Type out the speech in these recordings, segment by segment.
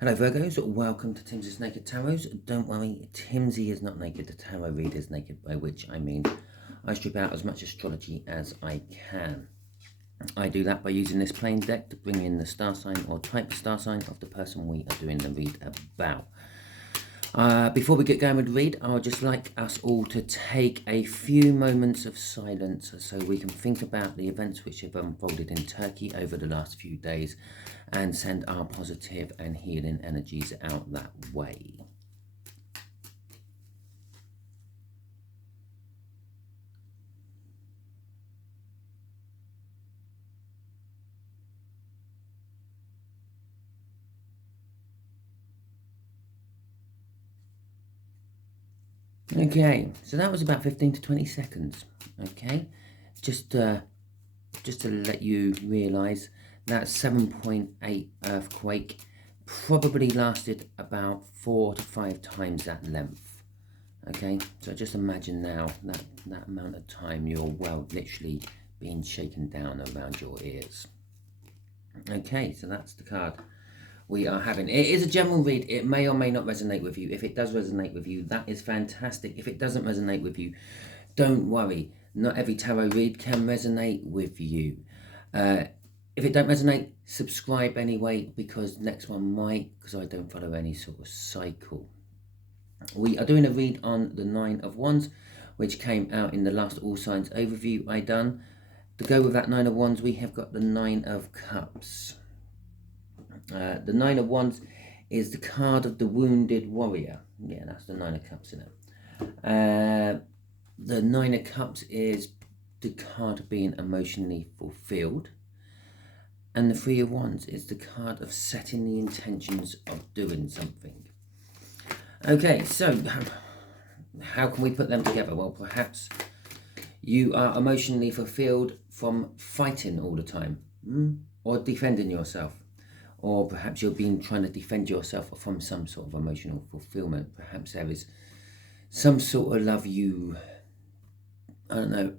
Hello Virgos, welcome to Timsy Naked Tarot. Don't worry, Timsy is not naked, the tarot reader is naked, by which I mean I strip out as much astrology as I can. I do that by using this plain deck to bring in the star sign or type of star sign of the person we are doing the read about. Before we get going with the read, I would just like us all to take a few moments of silence so we can think about the events which have unfolded in Turkey over the last few days and send our positive and healing energies out that way. Okay, so that was about 15 to 20 seconds. Okay, just to let you realise that 7.8 earthquake probably lasted about 4 to 5 times that length. Okay, so just imagine now that amount of time your world literally being shaken down around your ears. Okay, so that's the card we are having. It is a general read. It may or may not resonate with you. If it does resonate with you, that is fantastic. If it doesn't resonate with you, don't worry. Not every tarot read can resonate with you. If it don't resonate, subscribe anyway, because next one might, because I don't follow any sort of cycle. We are doing a read on the Nine of Wands, which came out in the last All Signs overview I done. To go with that Nine of Wands, we have got the Nine of Cups. The Nine of Wands is the card of the wounded warrior. Yeah, that's the Nine of Cups in it. The Nine of Cups is the card of being emotionally fulfilled. And the Three of Wands is the card of setting the intentions of doing something. Okay, so how can we put them together? Well, perhaps you are emotionally fulfilled from fighting all the time, or defending yourself. Or perhaps you're trying to defend yourself from some sort of emotional fulfillment. Perhaps there is some sort of love you, I don't know,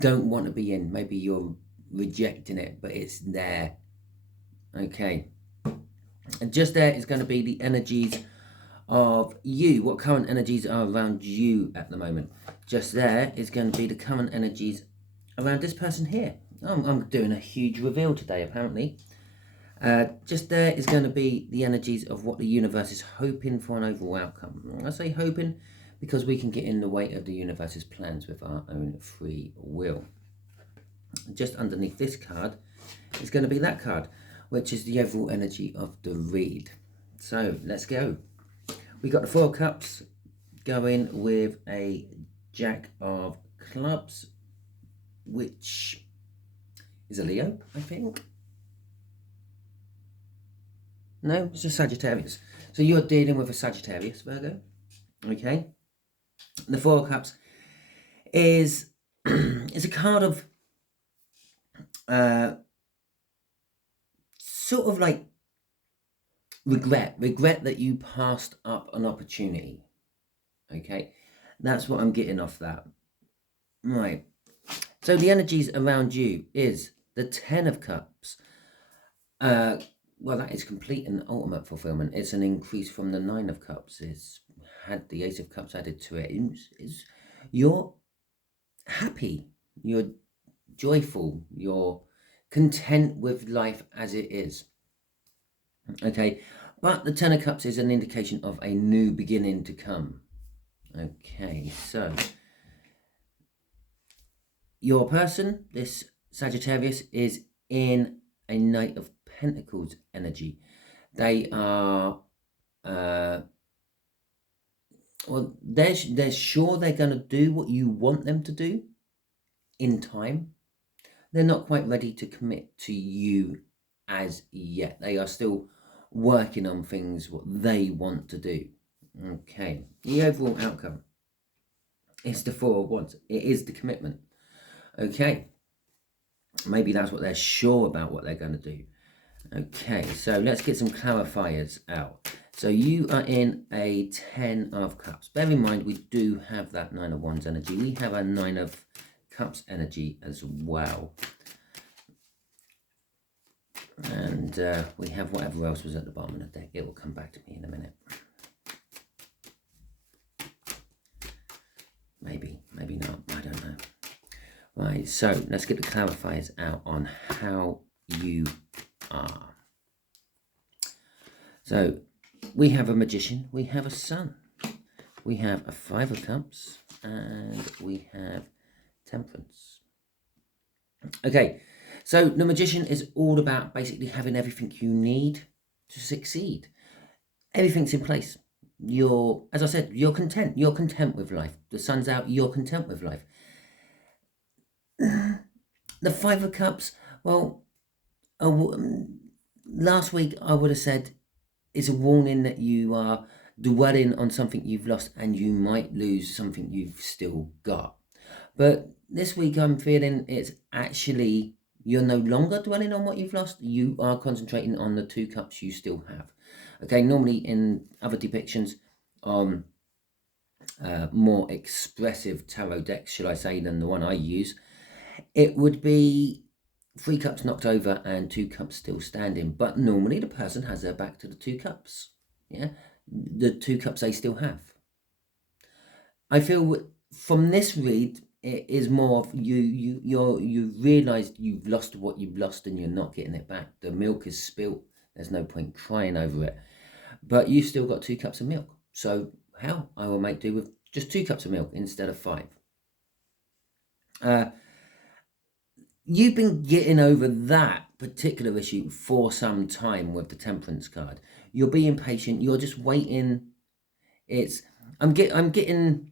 don't want to be in. Maybe you're rejecting it, but it's there. Okay. And just there is going to be the energies of you. What current energies are around you at the moment? Just there is going to be the current energies around this person here. I'm doing a huge reveal today, apparently. Just there is going to be the energies of what the universe is hoping for an overall outcome. I say hoping because we can get in the way of the universe's plans with our own free will. Just underneath this card is going to be that card, which is the overall energy of the read. So let's go. We got the Four of Cups going with a Jack of Clubs, which is a Leo, I think. No, it's a Sagittarius. So you're dealing with a Sagittarius, Virgo. Okay. The Four of Cups is a card of sort of like regret that you passed up an opportunity. Okay, that's what I'm getting off that. Right. So the energies around you is the Ten of Cups. Well, that is complete and ultimate fulfillment. It's an increase from the Nine of Cups. It's had the Ace of Cups added to it. You're happy, you're joyful, you're content with life as it is. Okay, but the Ten of Cups is an indication of a new beginning to come. Okay, so your person, this Sagittarius, is in a Knight of Pentacles energy. They are well, they're sure they're going to do what you want them to do in time. They're not quite ready to commit to you as yet. They are still working on things what they want to do. Okay, the overall outcome is the Four of Wands. It is the commitment. Okay, maybe that's what they're sure about what they're going to do. Okay, so let's get some clarifiers out. So you are in a Ten of Cups. Bear in mind, we do have that Nine of Wands energy. We have a Nine of Cups energy as well. And we have whatever else was at the bottom of the deck. It will come back to me in a minute. Maybe not. I don't know. Right, so let's get the clarifiers out on how you are. So we have a Magician, we have a Sun, we have a Five of Cups, and we have Temperance. Okay, so the Magician is all about basically having everything you need to succeed. Everything's in place. As I said, you're content. You're content with life. The sun's out, you're content with life. The Five of Cups, well, last week I would have said it's a warning that you are dwelling on something you've lost and you might lose something you've still got. But this week I'm feeling it's actually you're no longer dwelling on what you've lost. You are concentrating on the Two Cups you still have. Okay, normally in other depictions on more expressive tarot decks, shall I say, than the one I use, it would be Three Cups knocked over and Two Cups still standing. But normally the person has their back to the Two Cups. Yeah, the Two Cups they still have. I feel from this read, it is more of you realised you've lost what you've lost and you're not getting it back. The milk is spilt. There's no point crying over it. But you've still got 2 cups of milk. So hell, I will make do with just 2 cups of milk instead of 5. You've been getting over that particular issue for some time with the Temperance card. You're being patient. You're just waiting. I'm getting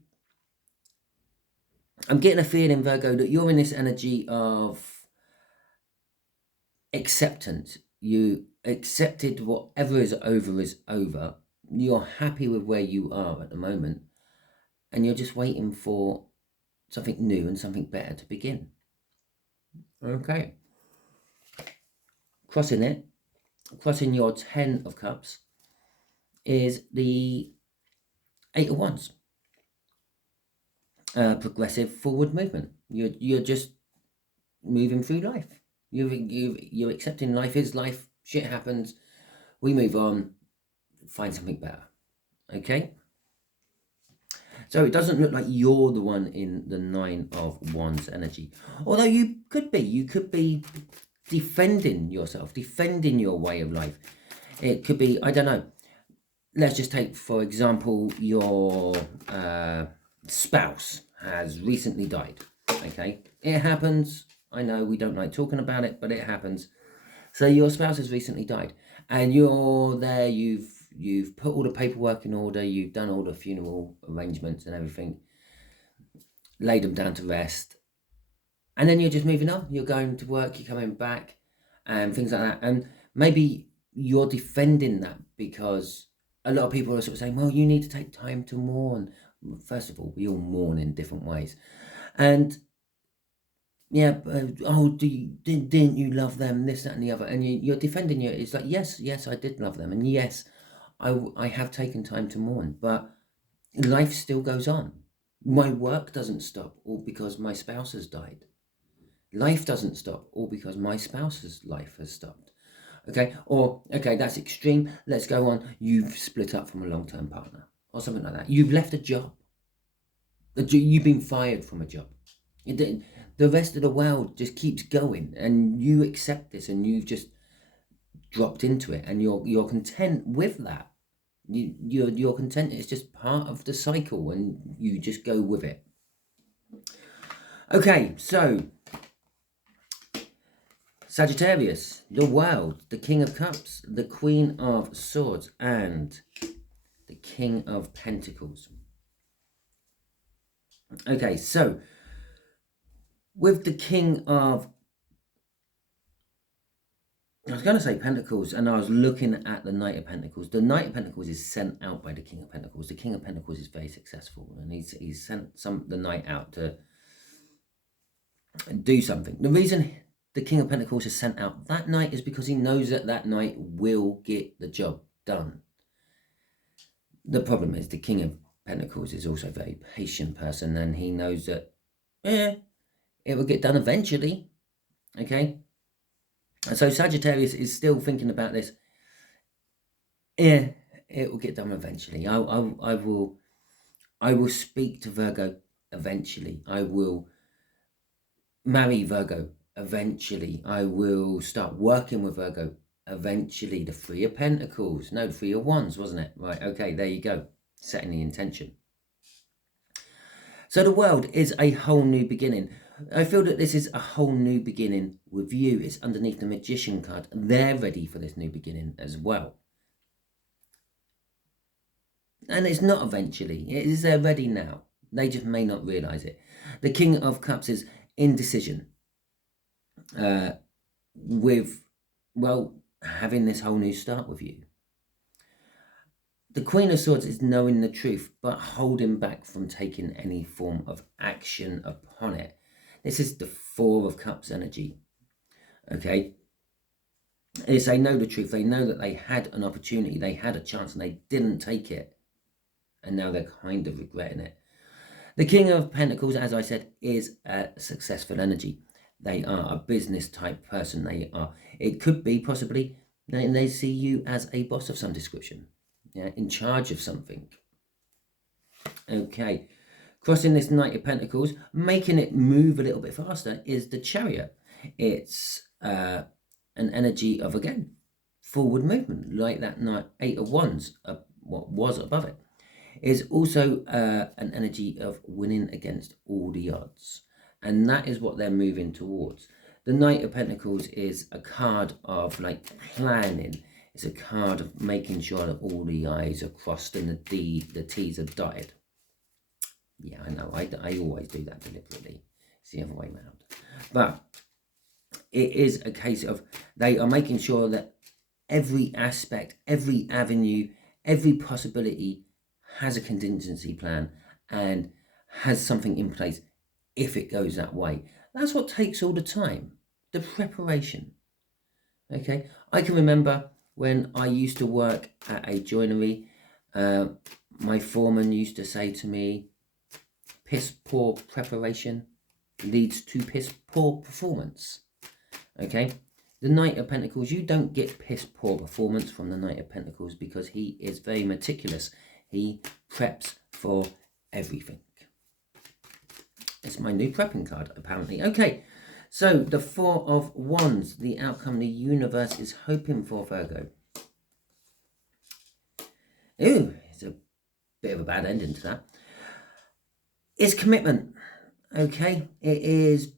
a feeling, Virgo, that you're in this energy of acceptance. You accepted whatever is over. You're happy with where you are at the moment. And you're just waiting for something new and something better to begin. Okay. Crossing your 10 of Cups is the 8 of Wands. Progressive forward movement. You're just moving through life. You're accepting life is life. Shit happens. We move on. Find something better. Okay. So it doesn't look like you're the one in the 9 of Wands energy. Although you could be defending yourself, defending your way of life. It could be, I don't know. Let's just take, for example, your spouse has recently died. Okay. It happens. I know we don't like talking about it, but it happens. So your spouse has recently died and you're there, you've put all the paperwork in order, you've done all the funeral arrangements and everything, laid them down to rest, and then you're just moving on. You're going to work, you're coming back, and things like that. And maybe you're defending that because a lot of people are sort of saying, well, you need to take time to mourn. First of all, we all mourn in different ways. And yeah, didn't you love them, this, that, and the other? And you're defending it. It's like, yes, I did love them. And yes, I have taken time to mourn, but life still goes on. My work doesn't stop all because my spouse has died. Life doesn't stop all because my spouse's life has stopped. Okay, or, okay, that's extreme. Let's go on. You've split up from a long-term partner or something like that. You've left a job. You've been fired from a job. The rest of the world just keeps going and you accept this and you've just dropped into it and you're content with that. You're content. It's just part of the cycle and you just go with it. Okay, so Sagittarius, the World, the King of Cups, the Queen of Swords, and the King of Pentacles. Okay, so with the King of, I was going to say Pentacles, and I was looking at the Knight of Pentacles. The Knight of Pentacles is sent out by the King of Pentacles. The King of Pentacles is very successful, and he's sent the Knight out to do something. The reason the King of Pentacles is sent out that night is because he knows that Knight will get the job done. The problem is the King of Pentacles is also a very patient person, and he knows that it will get done eventually. Okay. So Sagittarius is still thinking about this. Yeah, it will get done eventually. I will speak to Virgo eventually. I will marry Virgo eventually. I will start working with Virgo eventually. The Three of Pentacles. No, the Three of Wands, wasn't it? Right, okay, there you go. Setting the intention. So the world is a whole new beginning. I feel that this is a whole new beginning with you. It's underneath the Magician card. They're ready for this new beginning as well. And it's not eventually. It is they're ready now. They just may not realise it. The King of Cups is indecision. With, well, having this whole new start with you. The Queen of Swords is knowing the truth, but holding back from taking any form of action upon it. This is the Four of Cups energy. Okay? It's they know the truth. They know that they had an opportunity. They had a chance and they didn't take it. And now they're kind of regretting it. The King of Pentacles, as I said, is a successful energy. They are a business type person. They are. It could be possibly they see you as a boss of some description. Yeah, in charge of something. Okay. Crossing this Knight of Pentacles, making it move a little bit faster, is the Chariot. It's an energy of, again, forward movement, like that Eight of Wands, what was above it. Is also an energy of winning against all the odds. And that is what they're moving towards. The Knight of Pentacles is a card of like planning. It's a card of making sure that all the I's are crossed and the T's are dotted. Yeah, I know. I always do that deliberately. It's the other way around. But it is a case of they are making sure that every aspect, every avenue, every possibility has a contingency plan and has something in place if it goes that way. That's what takes all the time, the preparation. Okay, I can remember when I used to work at a joinery, my foreman used to say to me, piss poor preparation leads to piss poor performance. Okay, the Knight of Pentacles, you don't get piss poor performance from the Knight of Pentacles because he is very meticulous. He preps for everything. It's my new prepping card, apparently. Okay, so the Four of Wands, the outcome the universe is hoping for, Virgo. Ooh, it's a bit of a bad ending to that. It's commitment, okay? It is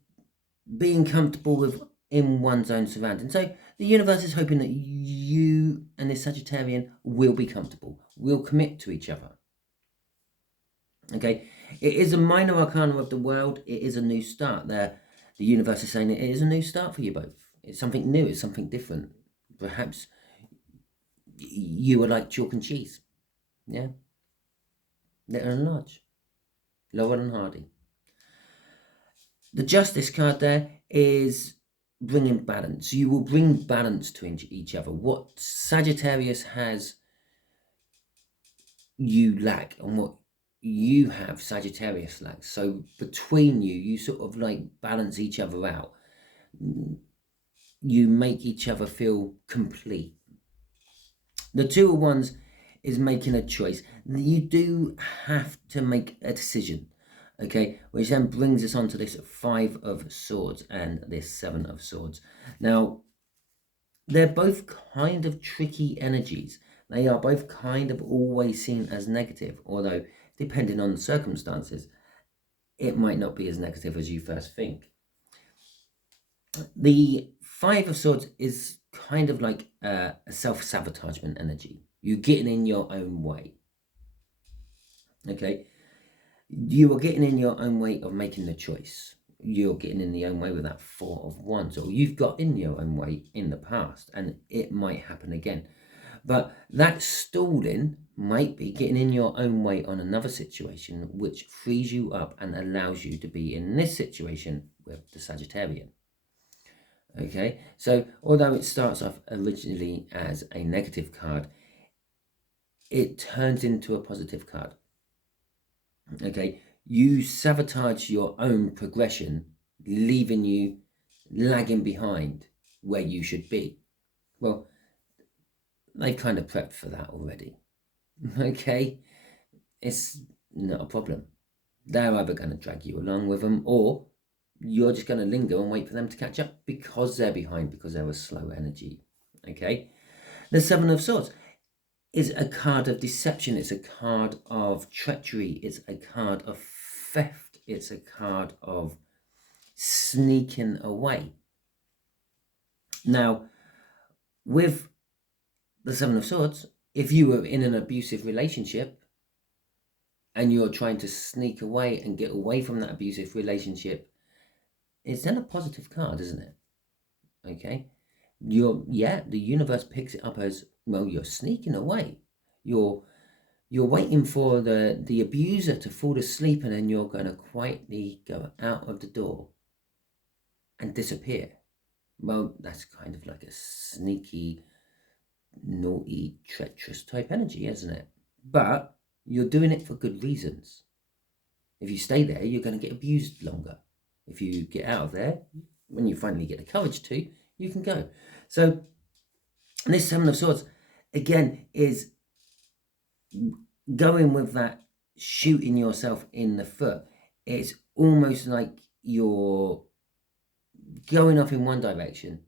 being comfortable within one's own surroundings. So the universe is hoping that you and this Sagittarian will be comfortable, will commit to each other. Okay, it is a minor arcana of the world. It is a new start. The universe is saying it is a new start for you both. It's something new. It's something different. Perhaps you are like chalk and cheese. Yeah, little and large, Laurel and Hardy. The Justice card there is bringing balance. You will bring balance to each other. What Sagittarius has, you lack, and what you have, Sagittarius lacks. So between you, you sort of like balance each other out. You make each other feel complete. The Two of Wands is making a choice. You do have to make a decision. Okay, which then brings us on to this Five of Swords and this Seven of Swords. Now, they're both kind of tricky energies. They are both kind of always seen as negative, although depending on the circumstances, it might not be as negative as you first think. The Five of Swords is kind of like a self-sabotagement energy. You're getting in your own way. Okay? You are getting in your own way of making the choice. You're getting in your own way with that Four of Wands, or you've got in your own way in the past, and it might happen again. But that stalling might be getting in your own way on another situation, which frees you up and allows you to be in this situation with the Sagittarian. Okay, so although it starts off originally as a negative card, it turns into a positive card. Okay, you sabotage your own progression, leaving you lagging behind where you should be. Well, they kind of prepped for that already. Okay, it's not a problem. They're either going to drag you along with them, or you're just going to linger and wait for them to catch up because they're behind, because they're a slow energy. Okay, the Seven of Swords is a card of deception. It's a card of treachery. It's a card of theft. It's a card of sneaking away. Now, with the Seven of Swords, if you were in an abusive relationship and you're trying to sneak away and get away from that abusive relationship, it's then a positive card, isn't it? Okay, the universe picks it up as, well, you're sneaking away. You're waiting for the abuser to fall asleep, and then you're going to quietly go out of the door and disappear. Well, that's kind of like a sneaky, naughty, treacherous type energy, isn't it? But you're doing it for good reasons. If you stay there, you're going to get abused longer. If you get out of there, when you finally get the courage to, you can go. So this Seven of Swords, again, is going with that shooting yourself in the foot. It's almost like you're going off in one direction,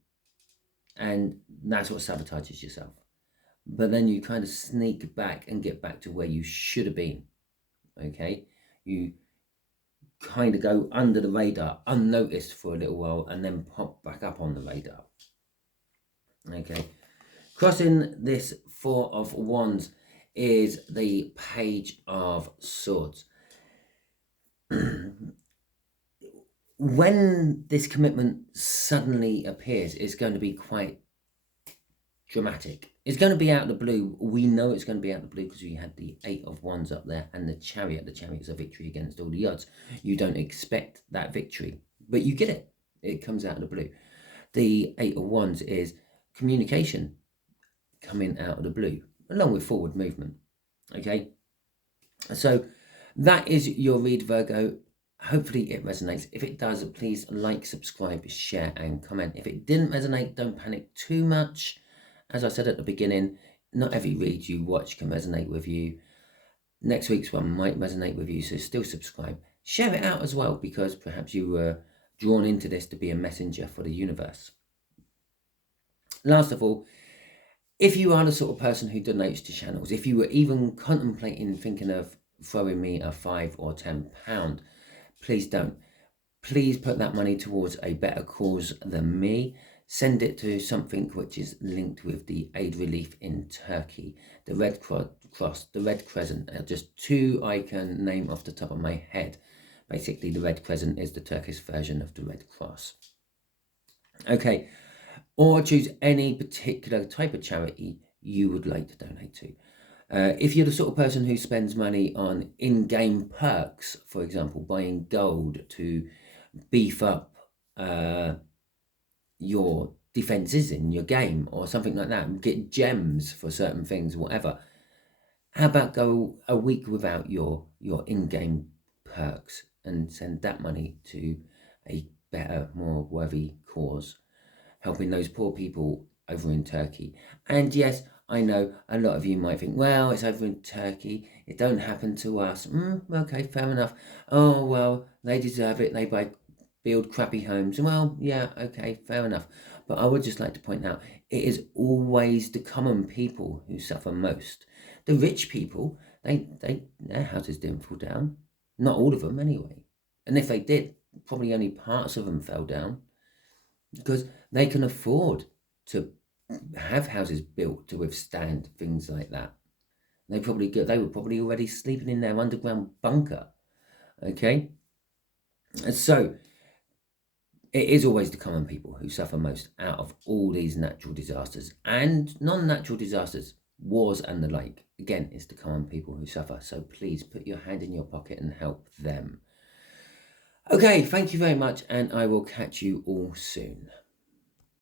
and that's what sabotages yourself. But then you kind of sneak back and get back to where you should have been. Okay, you kind of go under the radar, unnoticed for a little while, and then pop back up on the radar. Okay, crossing this Four of Wands is the Page of Swords. When this commitment suddenly appears, it's going to be quite dramatic. It's going to be out of the blue. We know it's going to be out of the blue because we had the Eight of Wands up there and the Chariot. The Chariot is a victory against all the odds. You don't expect that victory, but you get it. It comes out of the blue. The Eight of Wands is communication coming out of the blue, along with forward movement. Okay, so that is your read, Virgo. Hopefully it resonates. If it does, please like, subscribe, share, and comment. If it didn't resonate, don't panic too much. As I said at the beginning, not every read you watch can resonate with you. Next week's one might resonate with you, so still subscribe. Share it out as well, because perhaps you were drawn into this to be a messenger for the universe. Last of all, if you are the sort of person who donates to channels, if you were even contemplating thinking of throwing me a £5 or £10, please don't. Please put that money towards a better cause than me. Send it to something which is linked with the aid relief in Turkey. The Red Cross, the Red Crescent are just two I can name off the top of my head. Basically, the Red Crescent is the Turkish version of the Red Cross. Okay, or choose any particular type of charity you would like to donate to. If you're the sort of person who spends money on in-game perks, for example, buying gold to beef up your defenses in your game or something like that, get gems for certain things, whatever, how about go a week without your in-game perks and send that money to a better, more worthy cause, helping those poor people over in Turkey. And yes, I know a lot of you might think, well, it's over in Turkey, it don't happen to us. Okay, fair enough. Oh, well, they deserve it, they build crappy homes. Well, yeah, okay, fair enough. But I would just like to point out, it is always the common people who suffer most. The rich people, their houses didn't fall down. Not all of them, anyway. And if they did, probably only parts of them fell down, because they can afford to have houses built to withstand things like that. They were probably already sleeping in their underground bunker. Okay, and so it is always the common people who suffer most out of all these natural disasters and non-natural disasters, wars and the like. Again, it's the common people who suffer. So please put your hand in your pocket and help them. Okay, thank you very much, and I will catch you all soon.